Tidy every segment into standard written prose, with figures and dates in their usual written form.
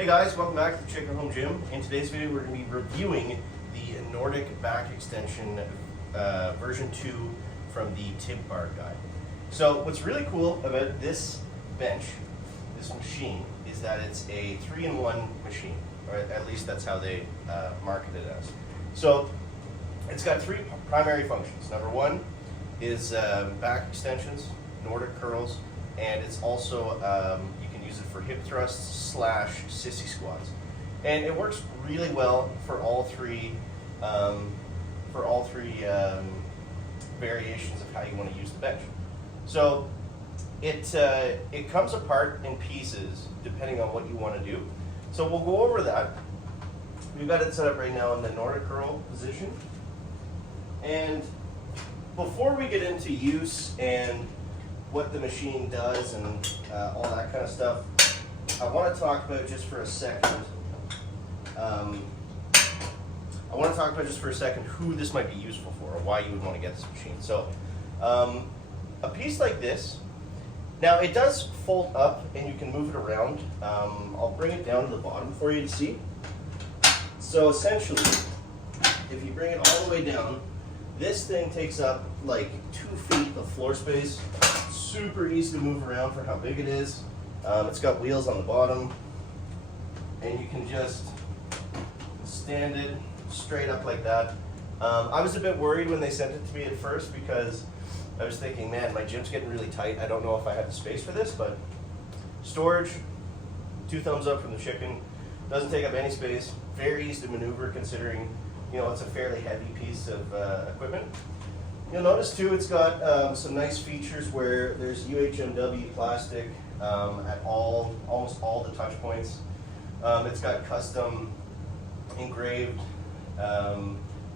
Hey guys, welcome back to the Chicken Home Gym. In today's video we're going to be reviewing the Nordic Back Extension version 2 from the Tib Bar guide. So what's really cool about this bench, this machine, is that it's a 3-in-1 machine, or at least that's how they market it as. So it's got three primary functions. Number one is back extensions, Nordic curls, and it's also you can use it for hip thrusts / sissy squats, and it works really well for all three variations of how you want to use the bench. So it comes apart in pieces depending on what you want to do. So we'll go over that. We've got it set up right now in the Nordic curl position, and before we get into use and what the machine does and all that kind of stuff, I want to talk about just for a second. Who this might be useful for, or why you would want to get this machine. So, a piece like this. Now it does fold up, and you can move it around. I'll bring it down to the bottom for you to see. So essentially, if you bring it all the way down, this thing takes up like 2 feet of floor space. Super easy to move around for how big it is. It's got wheels on the bottom, and you can just stand it straight up like that. I was a bit worried when they sent it to me at first because I was thinking, man, my gym's getting really tight. I don't know if I have the space for this, but storage, 2 thumbs up from the chicken. Doesn't take up any space. Very easy to maneuver considering, you know, it's a fairly heavy piece of equipment. You'll notice too, it's got some nice features where there's UHMW plastic at almost all the touch points. It's got custom engraved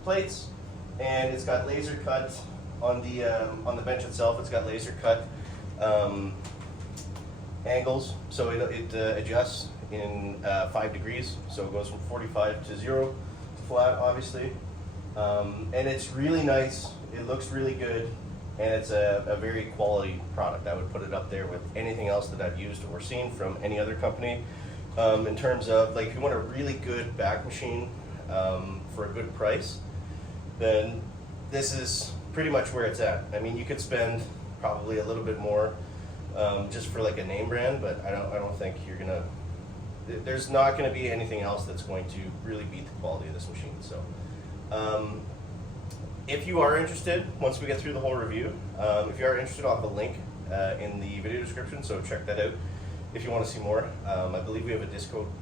plates, and it's got laser cut on the bench itself. It's got laser cut angles, so it adjusts in 5 degrees. So it goes from 45 to 0 to flat, obviously, and it's really nice. It looks really good, and it's a very quality product. I would put it up there with anything else that I've used or seen from any other company. In terms of, like, if you want a really good back machine for a good price, then this is pretty much where it's at. I mean, you could spend probably a little bit more just for like a name brand, but I don't think you're gonna. There's not going to be anything else that's going to really beat the quality of this machine. So. If you are interested, once we get through the whole review, if you are interested, I'll have a link in the video description, so check that out if you want to see more. I believe we have a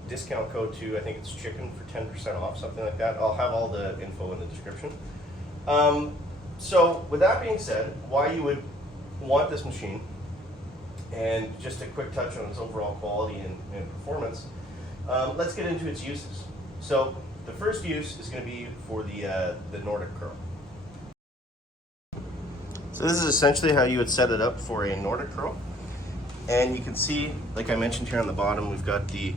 discount code too. I think it's chicken for 10% off, something like that. I'll have all the info in the description. So with that being said, why you would want this machine, and just a quick touch on its overall quality and performance, let's get into its uses. So the first use is going to be for the Nordic curl. So this is essentially how you would set it up for a Nordic curl. And you can see, like I mentioned here on the bottom, we've got the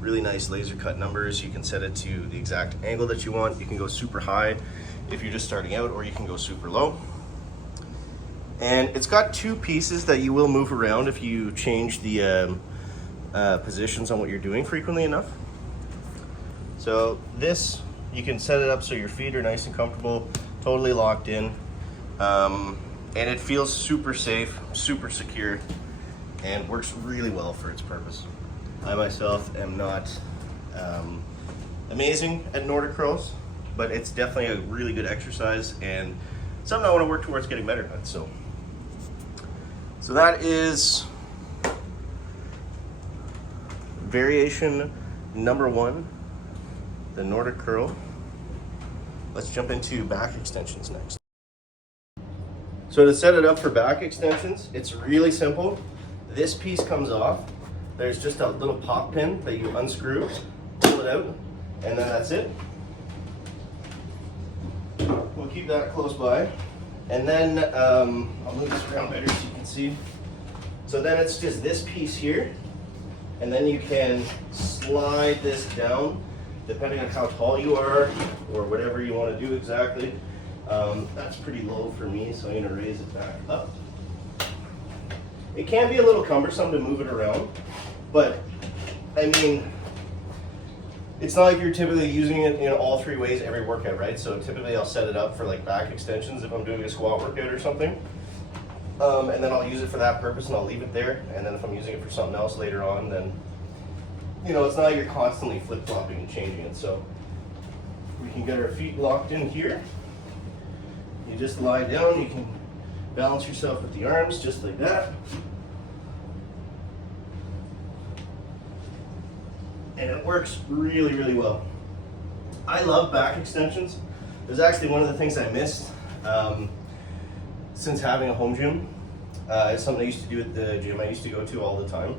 really nice laser cut numbers. You can set it to the exact angle that you want. You can go super high if you're just starting out, or you can go super low. And it's got 2 pieces that you will move around if you change the positions on what you're doing frequently enough. So this, you can set it up so your feet are nice and comfortable, totally locked in. And it feels super safe, super secure, and works really well for its purpose. I myself am not amazing at Nordic curls, but it's definitely a really good exercise and something I want to work towards getting better at. So that is variation number 1, the Nordic curl. Let's jump into back extensions next. So to set it up for back extensions, it's really simple. This piece comes off. There's just a little pop pin that you unscrew, pull it out, and then that's it. We'll keep that close by. And then, I'll move this around better so you can see. So then it's just this piece here, and then you can slide this down, depending on how tall you are, or whatever you want to do exactly. That's pretty low for me, so I'm going to raise it back up. It can be a little cumbersome to move it around, but I mean, it's not like you're typically using it in all three ways every workout, right? So typically I'll set it up for like back extensions if I'm doing a squat workout or something. And then I'll use it for that purpose and I'll leave it there. And then if I'm using it for something else later on, then, you know, it's not like you're constantly flip-flopping and changing it. So we can get our feet locked in here. You just lie down, you can balance yourself with the arms just like that. And it works really, really well. I love back extensions. It was actually one of the things I missed since having a home gym. It's something I used to do at the gym I used to go to all the time.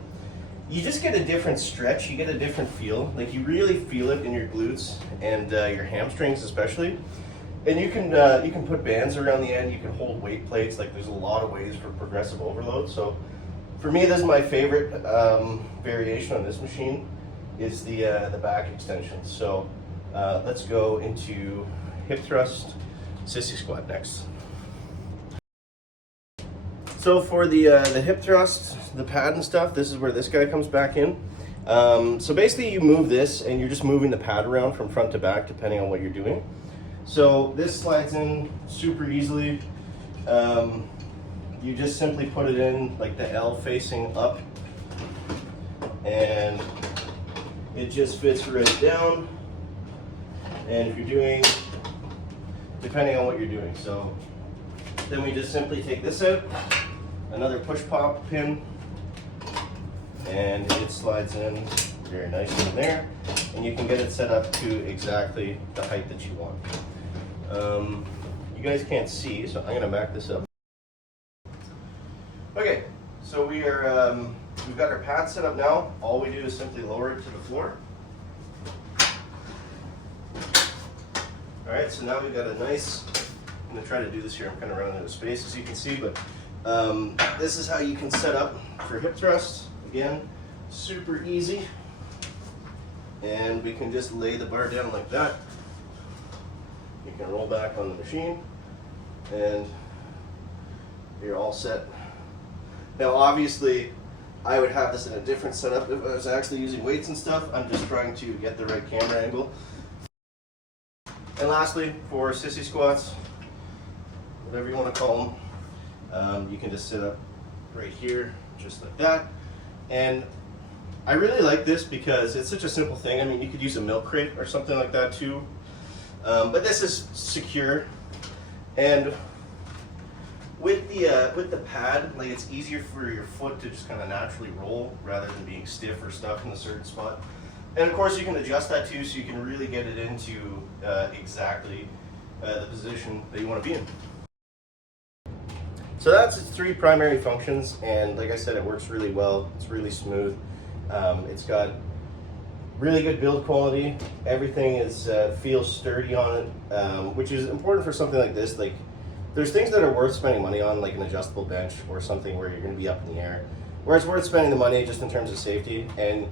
You just get a different stretch, you get a different feel. Like you really feel it in your glutes and your hamstrings especially. And you can put bands around the end, you can hold weight plates, like there's a lot of ways for progressive overload. So for me, this is my favorite variation on this machine is the back extension. So let's go into hip thrust, sissy squat next. So for the hip thrust, the pad and stuff, this is where this guy comes back in. So basically you move this and you're just moving the pad around from front to back depending on what you're doing. So this slides in super easily. You just simply put it in like the L facing up and it just fits right down. And if you're doing, depending on what you're doing. So then we just simply take this out, another push pop pin, and it slides in very nicely in there. And you can get it set up to exactly the height that you want. You guys can't see, so I'm gonna back this up. Okay, so we've got our pad set up now. All we do is simply lower it to the floor. All right, so now we've got a nice, I'm gonna try to do this here, I'm kind of running out of space as you can see, but this is how you can set up for hip thrust. Again, super easy. And we can just lay the bar down like that. You can roll back on the machine and you're all set. Now obviously I would have this in a different setup if I was actually using weights and stuff. I'm just trying to get the right camera angle. And lastly, for sissy squats, whatever you want to call them, you can just sit up right here just like that. And I really like this because it's such a simple thing. I mean, you could use a milk crate or something like that too. But this is secure, and with the pad, like it's easier for your foot to just kind of naturally roll rather than being stiff or stuck in a certain spot. And of course, you can adjust that too, so you can really get it into exactly the position that you want to be in. So that's its three primary functions, and like I said, it works really well. It's really smooth. It's got really good build quality. Everything is feels sturdy on it, which is important for something like this. Like, there's things that are worth spending money on, like an adjustable bench or something where you're going to be up in the air, where it's worth spending the money just in terms of safety. And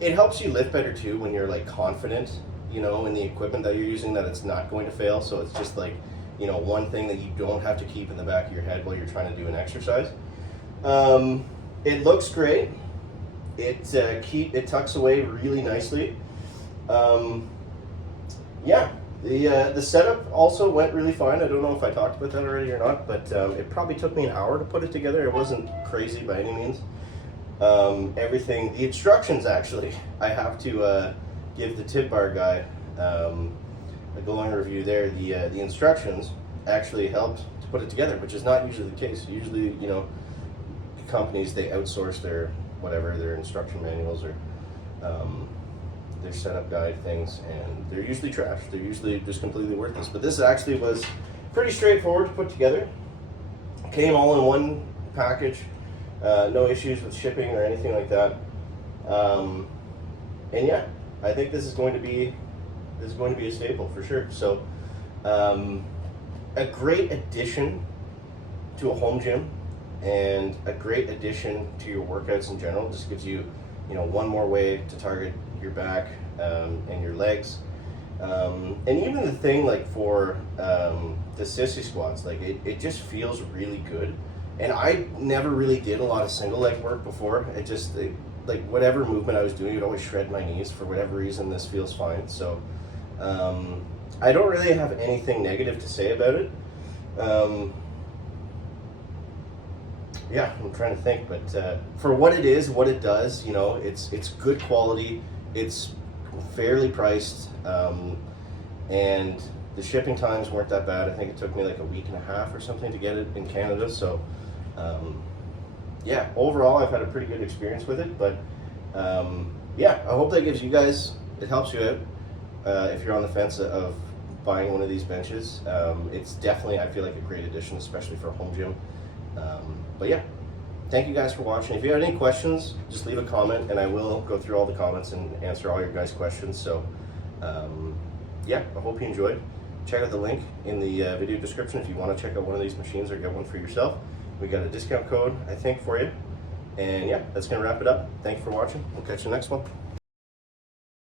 it helps you lift better too when you're like confident, you know, in the equipment that you're using, that it's not going to fail. So it's just like, you know, one thing that you don't have to keep in the back of your head while you're trying to do an exercise. It looks great. It tucks away really nicely. Yeah, the setup also went really fine. I don't know if I talked about that already or not, but it probably took me an hour to put it together. It wasn't crazy by any means. Everything, the instructions actually, I have to give the tip bar guy a glowing review there. The instructions actually helped to put it together, which is not usually the case. Usually, you know, companies, they outsource their instruction manuals or their setup guide things, and they're usually trash. They're usually just completely worthless. But this actually was pretty straightforward to put together. Came all in one package. No issues with shipping or anything like that. And yeah, I think this is going to be a staple for sure. So a great addition to a home gym, and a great addition to your workouts in general. Just gives you, you know, one more way to target your back and your legs. And even the thing like for the sissy squats, like it just feels really good. And I never really did a lot of single leg work before. like whatever movement I was doing, it would always shred my knees. For whatever reason, this feels fine. So I don't really have anything negative to say about it. Yeah, I'm trying to think, but for what it is, what it does, you know, it's good quality, it's fairly priced, and the shipping times weren't that bad. I think it took me like a week and a half or something to get it in Canada. So yeah, overall I've had a pretty good experience with it, but yeah, I hope that gives you guys, it helps you out if you're on the fence of buying one of these benches. It's definitely, I feel like, a great addition, especially for a home gym. But yeah, thank you guys for watching. If you have any questions, just leave a comment and I will go through all the comments and answer all your guys' questions. So yeah, I hope you enjoyed. Check out the link in the video description if you want to check out one of these machines or get one for yourself. We got a discount code, I think, for you. And yeah, that's going to wrap it up. Thank you for watching. We'll catch you next one.